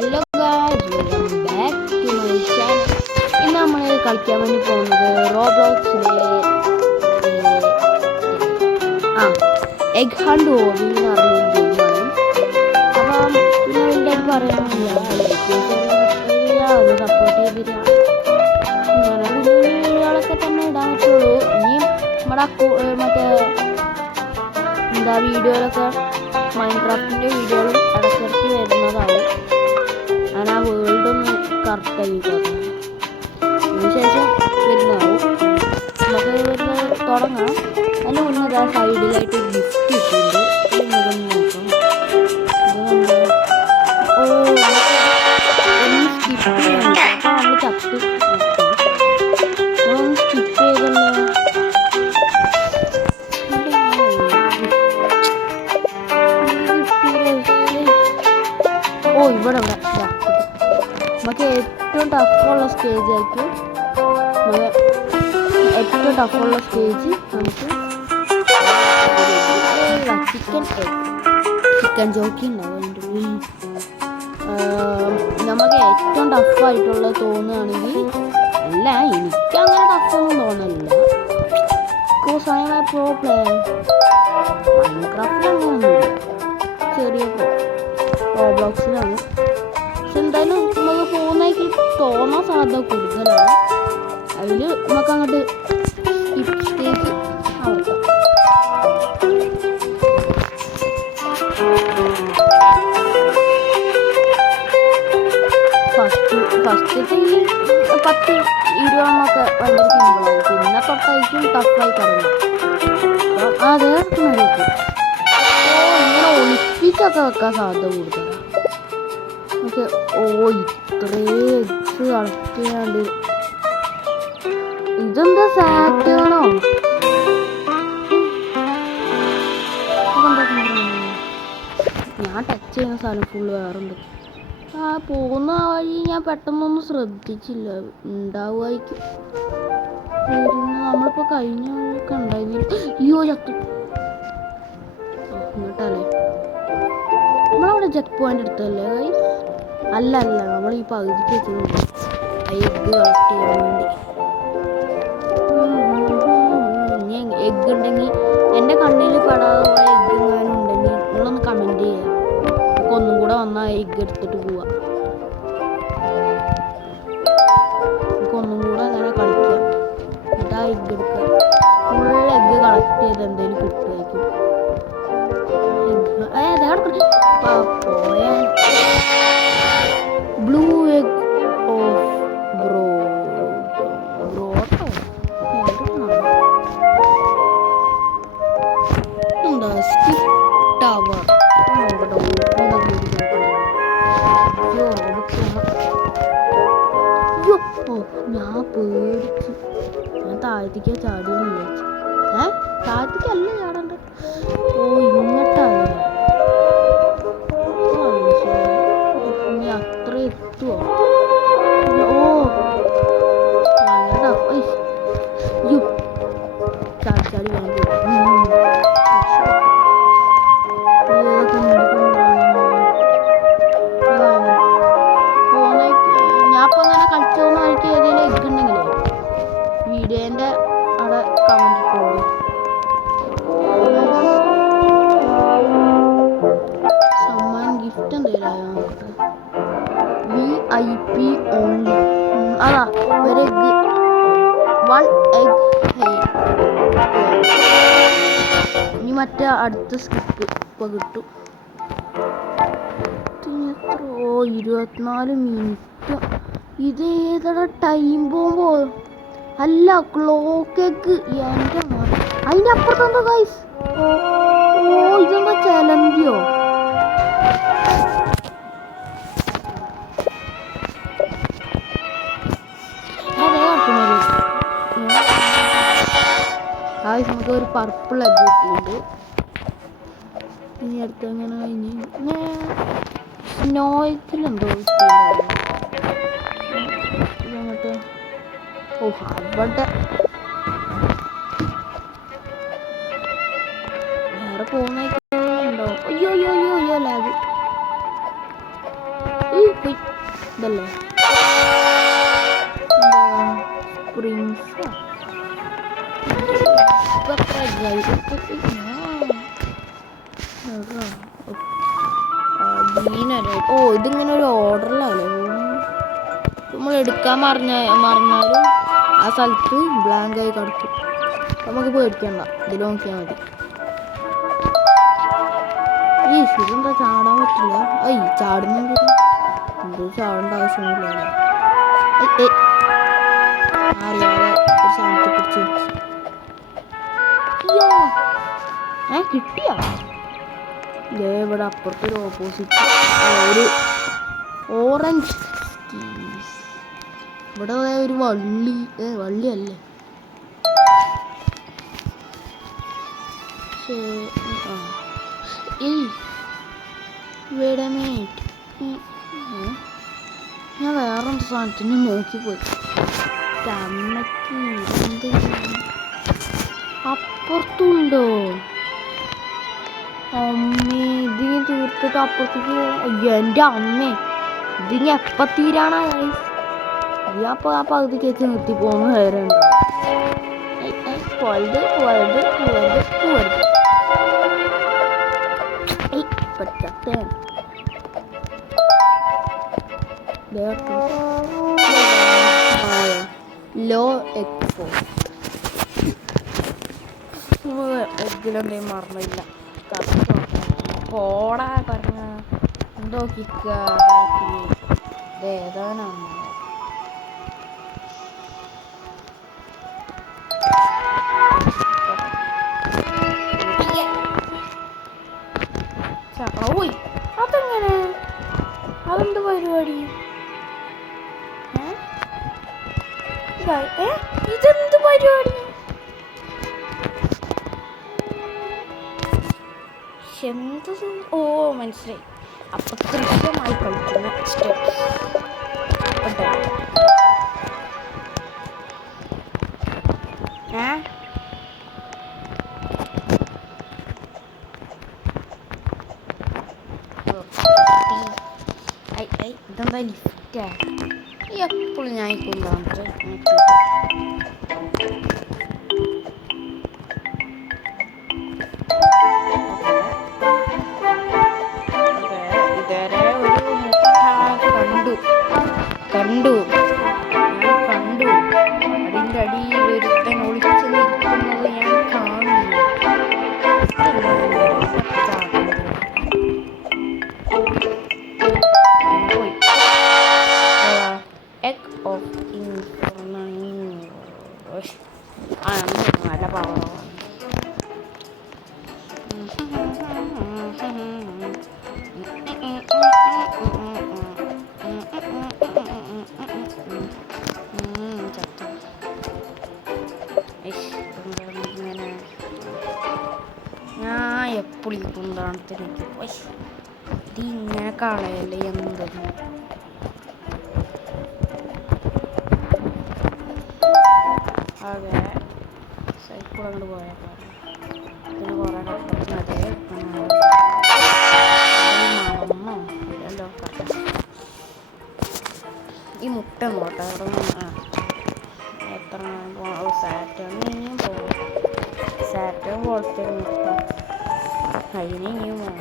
Hello guys, welcome back to my channel. ഇന്ന് നമ്മൾ കളിക്കാൻ വേണ്ടി പോകുന്നത് റോബ്ലോക്സിലെ എഗ് ഹണ്ട് ഹോബി എന്ന് പറഞ്ഞൊരു ഗെയിമാണ്. അപ്പം പിന്നെ വലുതായിട്ട് പറയാനില്ല, സപ്പോർട്ട് ചെയ്തില്ല. ഇങ്ങനെ കുഞ്ഞു കുഞ്ഞു വീഡിയോകളൊക്കെ തന്നെ ഇടാൻ പറ്റുള്ളൂ. ഇനിയും നമ്മുടെ മറ്റേ വീഡിയോയിലൊക്കെ മൈൻക്രാഫ്റ്റിൻ്റെ വീഡിയോകളും ഇടയ്ക്കിടയ്ക്ക് വരുന്നതാവും. ഞാൻ ആ വേൾഡൊന്ന് കറക്റ്റായി പറഞ്ഞു അതിനുശേഷം വരുന്നതാവും. നമുക്ക് വരുന്നത് തുടങ്ങാം. അതിന് മുന്നേ ആ സൈഡിലായിട്ട് ഗിഫ്റ്റ് കിട്ടിയിട്ടുണ്ട്. ഇതൊന്ന് നോക്കാം. ഒന്ന് സ്കിപ്പ് ചെയ്യാൻ അപ്പോൾ നമ്മൾ ചത്ത് ഒന്ന് സ്കിപ്പ് ചെയ്തല്ലോ. ഇവിടെ നമുക്ക് ഏറ്റവും ടഫുള്ള സ്റ്റേജ് ആയിരിക്കും. ഏറ്റവും ടഫുള്ള സ്റ്റേജ് നമുക്ക് ചിക്കൻ ജോക്കി ഉണ്ടാവും. നമുക്ക് ഏറ്റവും ടഫായിട്ടുള്ള തോന്നുകയാണെങ്കിൽ, അല്ല എനിക്കങ്ങനെ ടഫൊന്നും തോന്നില്ല. Because I am a pro player. മൈൻക്രാഫ്റ്റിലൊന്നുമില്ല, ചെറിയ റോബ്ലോക്സിലാണ്. പക്ഷെ എന്തായാലും നമുക്ക് പോകുന്നതായിട്ട് തോന്നാൻ സാധ്യത കൂടുതലാണ്. അതിൽ നമുക്ക് അങ്ങോട്ട് സ്റ്റേജ് ആവട്ടെ. ഫസ്റ്റത്തെ ഈ 10-20 ഭയങ്കര സിമ്പിളാവും. പിന്നെ തൊട്ടായിരിക്കും ടഫായി തുടങ്ങും. അതെ നടക്കും. ഇങ്ങനെ ഒളിപ്പിച്ചൊക്കെ വെക്കാൻ സാധ്യത കൂടുതലാണ്. നമുക്ക് ഇത്രേ എഗ്സ് കളക്ട് ചെയ്യാണ്ട്. ഇതെന്താ സാറ്റാണോ? ഞാൻ ടച്ച് ചെയ്യുന്ന സ്ഥലം ഫുള്ള് വേറുണ്ട്. പോകുന്ന വഴി ഞാൻ പെട്ടെന്നൊന്നും ശ്രദ്ധിച്ചില്ല. ഉണ്ടാവുമായിരിക്കും. നമ്മളിപ്പോൾ കഴിഞ്ഞ വഴിയൊക്കെ ഉണ്ടായിരുന്നു. ചത്തു എന്നിട്ടല്ലേ നമ്മളവിടെ ചെക്ക് പോയിന്റ് എടുത്തല്ലേ ഗൈസ്? അല്ല നമ്മൾ ഈ പകുതിക്ക് വെച്ചത് എഗ്ഗ് കളക്ട് ചെയ്യാൻ വേണ്ടി. ഇനി എഗ്ഗ് ഉണ്ടെങ്കിൽ, എൻ്റെ കണ്ണിൽ പെടാതെ പോയ എഗ്ഗ് എങ്ങാനും ഉണ്ടെങ്കിൽ നിങ്ങളൊന്ന് കമൻറ്റ് ചെയ്യുക. നമുക്ക് ഒന്നും കൂടെ വന്നാൽ എഗ്ഗ് എടുത്തിട്ട് പോവാം. നമുക്ക് ഒന്നും കൂടെ അങ്ങനെ കളിക്കാം. എന്നിട്ട് ആ എഗ്ഗ് എടുക്കുക. ഫുൾ എഗ്ഗ് കളക്ട് ചെയ്ത് എന്തെങ്കിലും കിട്ടുമായിരിക്കും. ബ്ലൂ എഗ് ഓഫ് ബ്രോട്ടോ എന്താ സ്കിപ്പ് ടവർ. ഞാൻ പേടിച്ചു. ഞാൻ താഴത്തേക്ക് ചാടിയെന്ന് വിചാരിച്ചു. താഴത്തേക്കല്ല ചാടണ്ട. ഇങ്ങോട്ടല്ലേ? ഇനി അത്ര എത്തുമോ? ചാടി ഞാനിപ്പോൾ അങ്ങനെ കളിച്ചോന്ന് എനിക്ക് ഏതെങ്കിലും എഗ്ഗ് ഉണ്ടെങ്കിലേ വീഡിയോൻ്റെ അവിടെ കമൻറ്റ് ഇട്ടോളൂ. സമ്മാനം ഗിഫ്റ്റ് എന്തെങ്കിലും നോക്കട്ടെ. VIP only. അതാ ഒരു എഗ്ഗ്, 1 എഗ്. ഇനി മറ്റേ അടുത്ത സ്കിപ്പ് ഇപ്പോൾ കിട്ടും. 24 മിനിറ്റ്. ഇതേതട ടൈം ബോംബോ? അല്ല, ക്ലോക്ക് എഗ്ഗ്. എൻ്റെ അതിൻ്റെ അപ്പുറത്തെന്താ ഗൈസ്? ഇതെന്താ ചലഞ്ചോ? നമുക്ക് ഒരു പർപ്പിൾ എഗ്ഗ് കിട്ടിയിട്ടുണ്ട്. ഇനി അടുത്ത് എങ്ങനെ കഴിഞ്ഞ് സ്നോയിലെന്തോ കിട്ടിയിട്ടുണ്ടായിരുന്നു. ഇതങ്ങോട്ട് അവിടെ വേറെ പോകുന്നുണ്ടോ? അയ്യോ ലാഗ്. ഇതല്ലേ സ്പ്രിങ്സ് ഓ ഇതിങ്ങനെ ഒരു ഓർഡറിലല്ലേ നമ്മൾ എടുക്കാൻ മറന്നാലും ആ സ്ഥലത്ത് ബ്ലാങ്ക് ആയി കിടക്കും. നമുക്ക് പേടിക്കണ്ട, ഇതിൽ നോക്കിയാൽ മതി. ഈ ഇതെന്താ ചാടാൻ പറ്റില്ല? ചാടുന്നുണ്ട്. എന്ത് ചാടേണ്ട ആവശ്യമൊന്നുമില്ല. അറിയാതെ ഒരു സാധനത്തെ പിടിച്ച് കിട്ടിയ ഇവിടെ അപ്പുറത്ത് ഒരു ഓപ്പോസിറ്റ് ഒരു ഓറഞ്ച് ഇവിടെ ഒരു വള്ളിയല്ലേ ഞാൻ വേറെന്ത് സാധനത്തിന് നോക്കിപ്പോയി. അപ്പുറത്തുണ്ടോ? അമ്മേ ഇതിന് തീർത്തിട്ട് അപ്പുറത്തേക്ക് എൻ്റെ അമ്മേ ഇതിന് എപ്പം തീരാണോ? അപ്പോൾ ആ പകുതി കേക്ക് നിർത്തി പോകുന്ന നേരം ഉണ്ടോ? പറ്റത്തേ ലോ എക്സ്പോ എഗ്ഗിലെന്തേലും മറന്നില്ല. പോടാ പറഞ്ഞ എന്തോ ഏതാണോ ഓയ് അതെങ്ങനെ? അതെന്ത് പരിപാടി? ഇതെന്ത് പരിപാടി? എന്ത്? ഓ മനസ്സിലായി. അപ്പൊ കൃത്യമായി കളിക്കുന്ന സ്റ്റെപ്സ് ഇതെന്താ ലിഫ്റ്റാ? എപ്പോഴും ഞാൻ കൊണ്ടാണ് ഇതേരെ ഒരു മുട്ട കണ്ടു അതിൻ്റെ അടിയിൽ ഒരുത്തൻ ഒളിച്ചു നിൽക്കുന്നത് ഞാൻ കാണുന്നു. നല്ല പവറാണ്. ഞാൻ എപ്പോഴും കുന്താണത്തിലേക്ക് ഇതിങ്ങനെ കളയല്ലേ എന്തത്? അതെ സൈക്കിൾ അങ്ങോട്ട് പോയേക്കാം. പിന്നെ കുറേ കഷ്ടപ്പെടുന്നത് മറന്നോ ഇല്ലല്ലോ. ഈ മുട്ട നോട്ടെ അവിടെ എത്ര സാറ്റേൺ ഇനിയും പോകും. സാറ്റേൺ പോലത്തെ മുട്ട അതിന് ഇനിയും പോകും.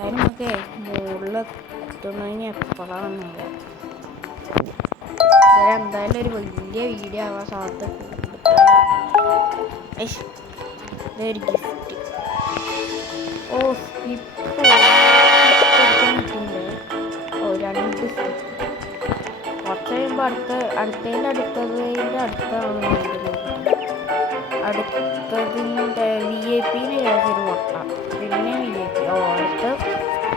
അതിന് നമുക്ക് മുകളിലെത്തുന്നതിന് എപ്പോഴാണെന്നില്ല. എന്തായാലും ഒരു വലിയ വീഡിയോ ആവാൻ സാധ്യത ഇതൊരു ഗിഫ്റ്റ്. ഓ രണ്ട് സ്കിപ്പ് കുറച്ച് കഴിയുമ്പോൾ അടുത്തതിൻ്റെ അടുത്താണ് അടുത്തതിൻ്റെ VIP ഒരു മുട്ട, പിന്നെ VIP അടുത്ത്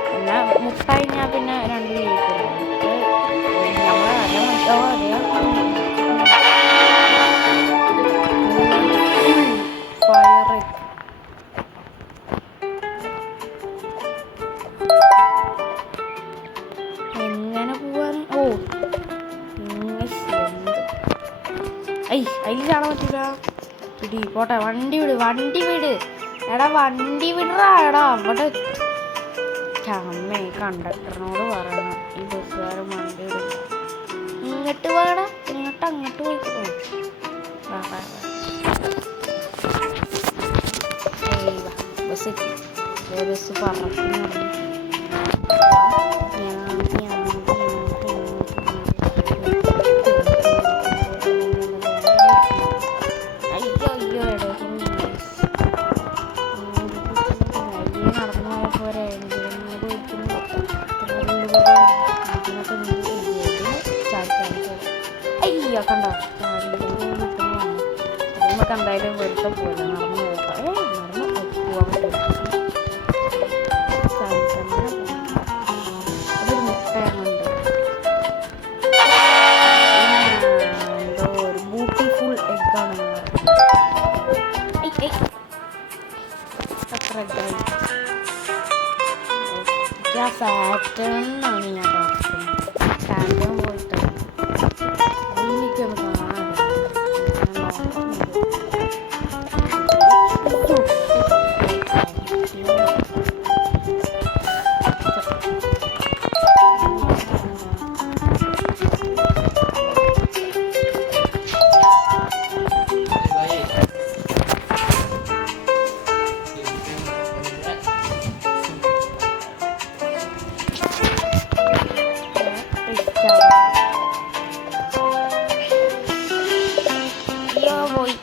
പിന്നെ മുട്ട കഴിഞ്ഞാൽ പിന്നെ 2 VIP നമ്മളെ അറിയാം. എങ്ങനെ പോവാന്? അതിൽ ചാടാൻ പറ്റില്ല. പിടി പോട്ടെ. വണ്ടി വിട് എടാ, വണ്ടി വിടറാ. എടാ അവിടെ അമ്മേ കണ്ടക്ടറിനോട് പറയണം ഇത് ഇങ്ങോട്ട് പോയടാ, ഇങ്ങോട്ട് അങ്ങോട്ട് പോയിക്കോ. ബസ് എത്തി. ബസ് പറക്കുന്നു. അയ്യോ കണ്ടോ, നമുക്ക് എന്തായാലും വെറുതെ പോലെ നടന്നു പോകാം. നടന്ന് പോകാൻ പറ്റില്ല. അതൊരു മുട്ടയാണുണ്ട്. എന്തോ ഒരു ബ്യൂട്ടിഫുൾ എഗ്ഗാണ്. അത്ര എഗ്ഗായി സാറ്റേൺ ആണ് ഞാൻ പറഞ്ഞത്. സാറ്റേൺ പോയിട്ട് എനിക്കൊന്ന് പോയി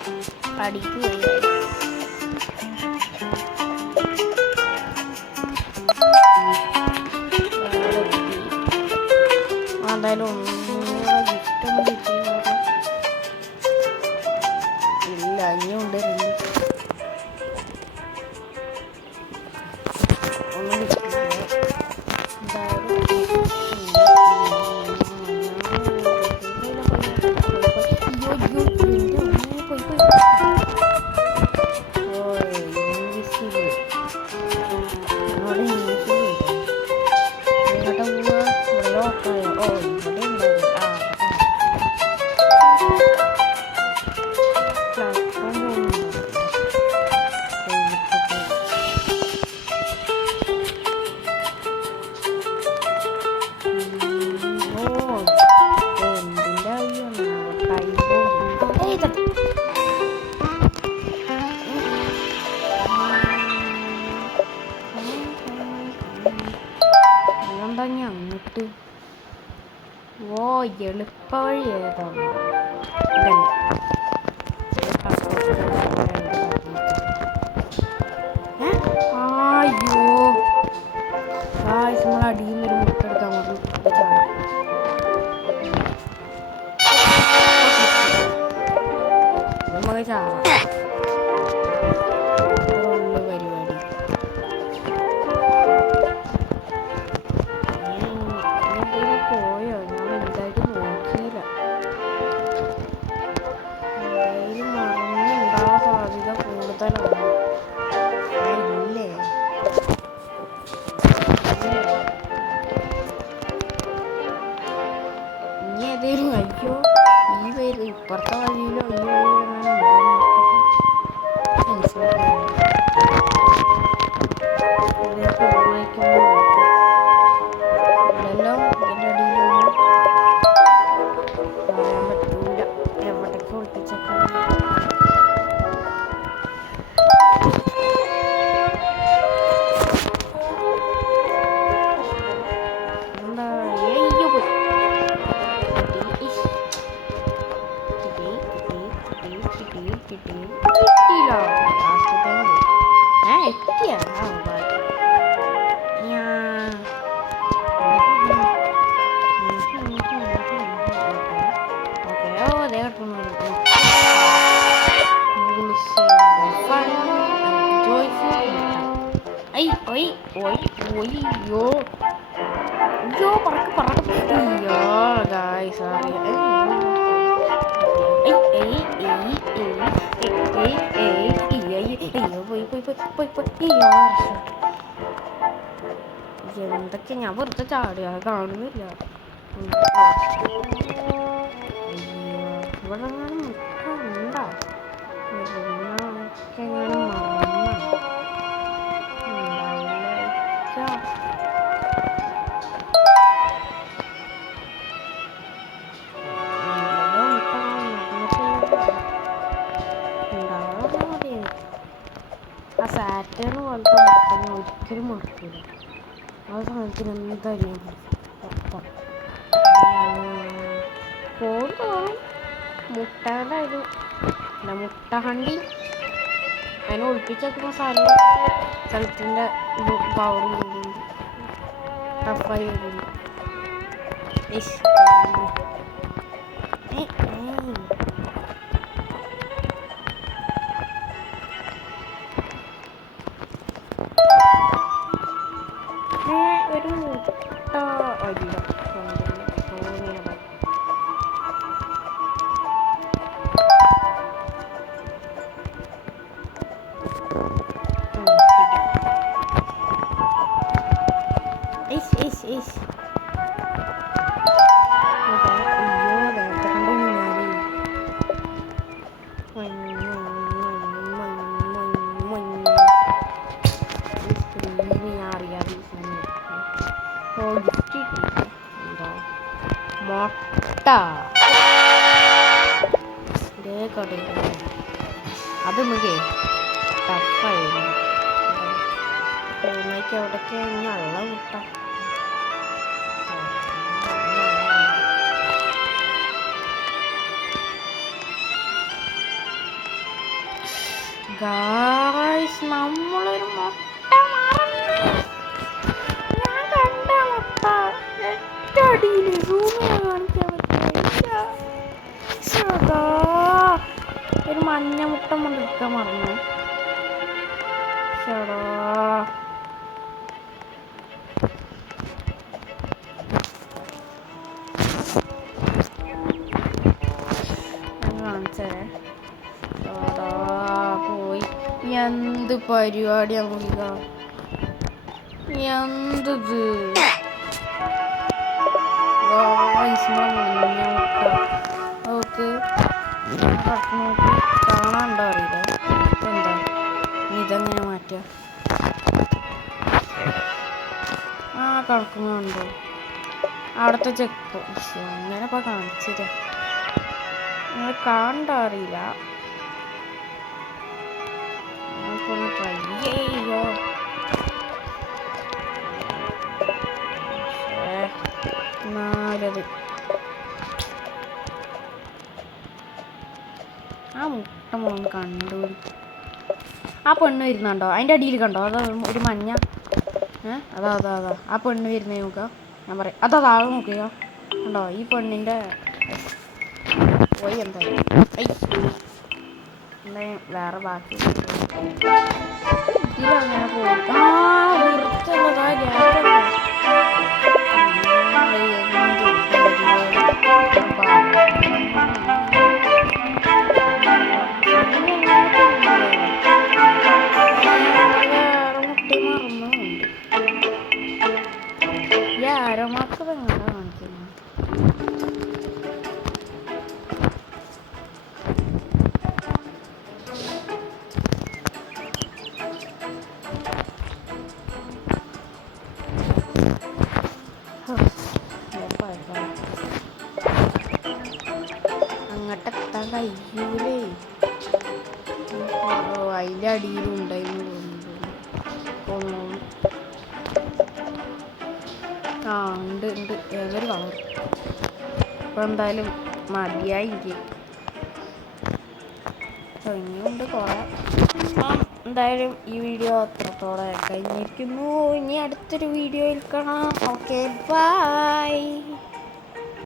അടിക്ക് പോയി. എന്തായാലും ഒന്നുകൂടെ ഗിഫ്റ്റൊന്നും കിട്ടിയില്ല. ഇല്ല, ഇനിയുണ്ട് ഒന്നും കിട്ടിയില്ല. അങ്ങോട്ട് ഓ എളുപ്പ വഴി ഏതാണ്? അയ്യോ നമ്മൾ അടിയിൽ നിന്നൊരു മുട്ടെടുക്കാൻ മതി. നമുക്ക് ചാവാം. പോയോ? ഞാൻ വലുതായിട്ട് നോക്കിയില്ല. എന്തായാലും മറന്നുണ്ടാവാൻ സാധ്യത കൂടുതലാണ്. ഇല്ലേ ഇനി ഏതെങ്കിലും അയ്യോ ഈ പേര് ഇപ്പുറത്തെ വഴിയിലോ ഈ വഴിയിലോ മനസ്സിലാക്കില്ല. ഇല്ലല്ലോ, ഇതിൻ്റെ അടിയിലൊന്നും പറയാൻ പറ്റൂല. എവിടേക്ക് ഒളിപ്പിച്ചൊക്കെ എന്താ കിട്ടിയില്ല. എത്തിയാ എന്തൊക്കെ ഞാൻ വെറുതെ ചാടിയ കാണുന്നില്ല. ഇവിടെ ഉണ്ടാ കാലത്തെ മുട്ട ഞാൻ ഒരിക്കലും മറക്കില്ല. ആ സാധനത്തിന് എന്തായാലും ഉറപ്പാണ്. പോകും മുട്ടയുടെ ഇത് മുട്ട ഹണ്ടി അതിനെ ഒളിപ്പിച്ചേക്കുന്ന സ്ഥലത്തിൻ്റെ പവറും കൂടുന്നുണ്ട്. ടഫായി വരുന്നു. ഒരു മുട്ട അല്ല മുട്ട അത് നമുക്ക് ടഫായിരുന്നു. പൂമയ്ക്ക് എവിടേക്ക് ഞള്ള മുട്ട ഗായ്സ്, നമ്മളൊരു മുട്ട ഞാൻ കണ്ട മുട്ട ഏറ്റടിയിൽ കാണിക്കാൻ പറ്റില്ല. ഒരു മഞ്ഞ മുട്ട കൊണ്ടെടുക്കാൻ മറന്നു. ചേടാ കാണിച്ചേ. പോയി എന്ത് പരിപാടിയാ നോക്കുക. എന്തത് ഓക്കെ നോക്കി കാണാണ്ടോ അറിയില്ല. എന്താ ഇതെങ്ങനെ മാറ്റുക? കിടക്കുന്നുണ്ടോ അവിടുത്തെ ചെക്ക് അങ്ങനെ ഇപ്പം കാണിച്ചില്ല. നിങ്ങൾ കാണണ്ട അറിയില്ല. നമുക്കൊന്ന് ട്രൈ ചെയ്യോ. നാലത് ആ മുട്ട മോന്ന് കണ്ടു. ആ പെണ്ണ് വരുന്നുണ്ടോ? അതിൻ്റെ അടിയിൽ കണ്ടോ? അതാ ഒരു മഞ്ഞ. അതാ അതാ അതാ ആ പെണ്ണ് വരുന്നേ നോക്കുക. ഞാൻ പറയാം അതാ താഴെ നോക്കുക. കണ്ടോ ഈ പെണ്ണിൻ്റെ പോയി എന്തായാലും വേറെ ബാക്കി ഇതിലങ്ങനെ പോയി. വൃത്തിയുള്ളതാ ഗ്യാപ്പുണ്ടോ? ആരോമാർക്ക് എങ്ങനെ കാണിക്കുന്നു? അങ്ങോട്ടെത്താൻ കഴിയൂലേ. അതിൻ്റെ അടിയിലുണ്ടായിരുന്നു തോന്നുന്നു. ഉണ്ട് ഉണ്ട് ഏതൊരു കളർ. ഇപ്പം എന്തായാലും മതിയായി എനിക്ക്. ഇനിയുണ്ട് കുറേ. എന്തായാലും ഈ വീഡിയോ അത്രത്തോടെ കഴിഞ്ഞിരിക്കുന്നു. ഇനി അടുത്തൊരു വീഡിയോയിൽ കാണാം. Okay bye.